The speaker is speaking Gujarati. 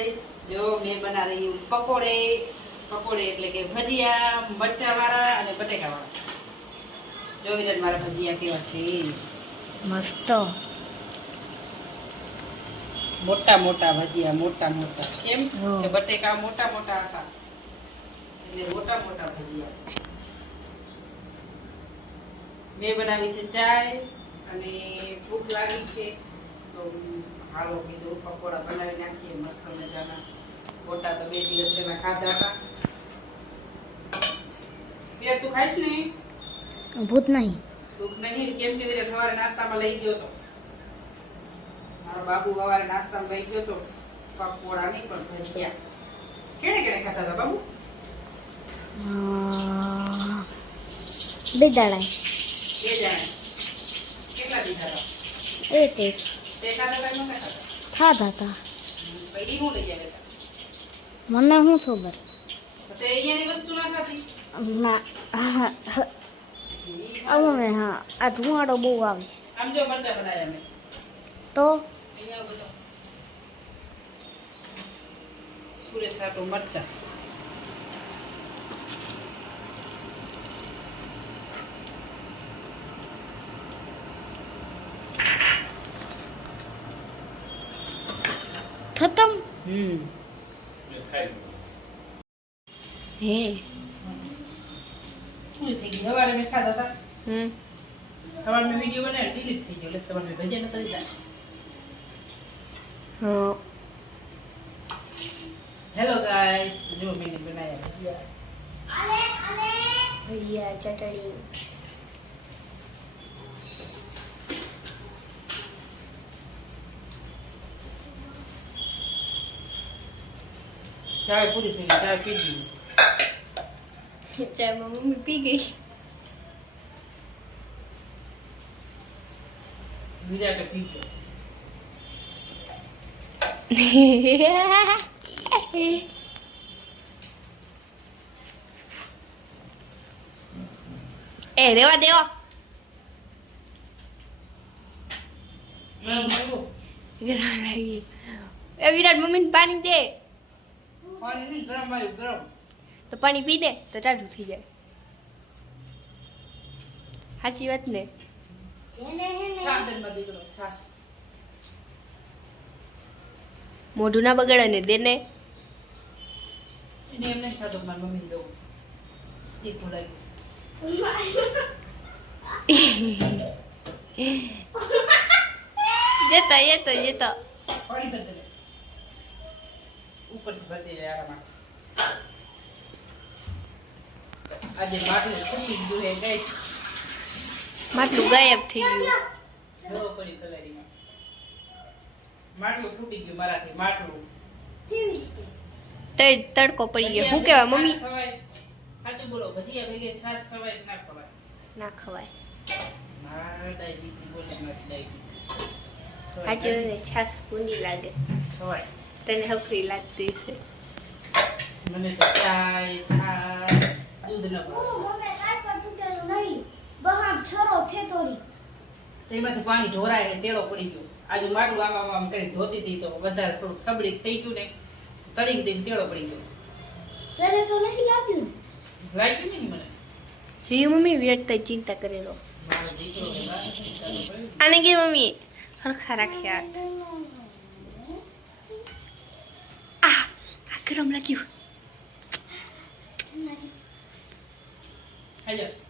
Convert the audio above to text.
गाइस जो मैं बना रही हूँ पकोड़े पकोड़े એટલે કે ભજીયા મરચાવાળા અને બટેકાવાળા જો વિરાટ મારા ભજીયા કેવા છે મસ્ત મોટા મોટા ભજીયા મોટા મોટા કેમ હા. કે બટેકા મોટા મોટા હતા એટલે મોટા મોટા ભજીયા મેં બનાવી છે ચાય અને ભૂખ લાગી છે તો હાલો કીધું પકોડા બનાવી નાખીએ મસ્ત મજાના ગોટા તો 2 દિવસ પહેલા ખાધા હતા વિરાટ તું ખાઈશ ને ભૂત નહીં ભૂખ નહીં કેમ કે વિરાટ સવારે નાસ્તામાં લઈ ગયો તો મારો બાબુ સવારે નાસ્તામાં લઈ ગયો તો પકોડા નહીં પણ ભજીયા કેને કેને ખાતા હતા બાબુ બે દાડા 2 જણા કેટલા દીધા હતા એક એક તે ખાતા હતા કે નહોતા ખાતા ખાધા હતા પૈડી હું લઈ ગયા હતા મને શું ખબર તો તે અહીંયાની વસ્તુ ના ખાતી ના અમે હા આ ધુમાડો બહુ આવે આમ જો મરચા બનાવ્યા મેં તો અહીંયા બધો સુરેશ ખાટો મરચા ખતમ હે પૂરી થઈ ગઈ સવારે મેં ખાધા હતા સવારે મેં વિડીયો બનાવ્યો ડિલીટ થઈ ગયો એટલે તમારે ભજીયા નતા દીધા હા હેલો ગાઈસ જો મેં બનાવ્યા ભજીયા ભૈયા ચટણી ચાય પૂરી થઈ ગઈ ચાય પી ગઈ ચાય મમ્મી પી ગઈ વિરાટે પી ગયો એ રેવા દેવા ગરમ લાગી એ વિરાટ મમ્મીને પાણી દે પાણી નહીં ગરમ આવ્યું ગરમ તો પાણી પી દે તો ટાઢું થઈ જાય સાચી વાત ને છાશ દરમાં દીકરો છાશ મોઢું ના બગાડે ને દે ને એને એમ નહીં ખાતો મારી મમ્મીને દઉં તીખું લાગ્યું જતો પાણી ભરી દે ઉપરથી ભરી દે આરામાં આજે માટલું ફૂટી ગયું હે ગઈ માટલું ગાયબ થઈ ગયું જો પડી તલારીમાં માટલું ફૂટી ગયું મારાથી માટલું તડકો પડી ગયો શું કહેવાય મમ્મી છાશ ખવાય સાચું બોલો ભજીયા ભેગે છાશ ખવાય કે ના ખવાય ના ખવાય મારા ડાયબીટી બોલે મારી ડાયબીટી સાચી વાત છાસ પૂંડી લાગે ખવાય તને હકરી લાગતી છે મને તો ચાય છાશ દૂધ ન ભાવે તેમાંથી પાણી ઢોરાય તેડો પડી ગયો આજે માટલું આમ કરી ધોતી હતી તો વધારે થોડુંક સબળી થઈ ગયું ને તળી દઈને તેડો પડી ગયો લાગ્યું નહીં મને જોયું મમ્મી વિરાટ તઈ ચિંતા કરેલો મારો દીકરો આને કે મમ્મી હરખા રાખ્યા આ ગરમ લાગ્યું હાજર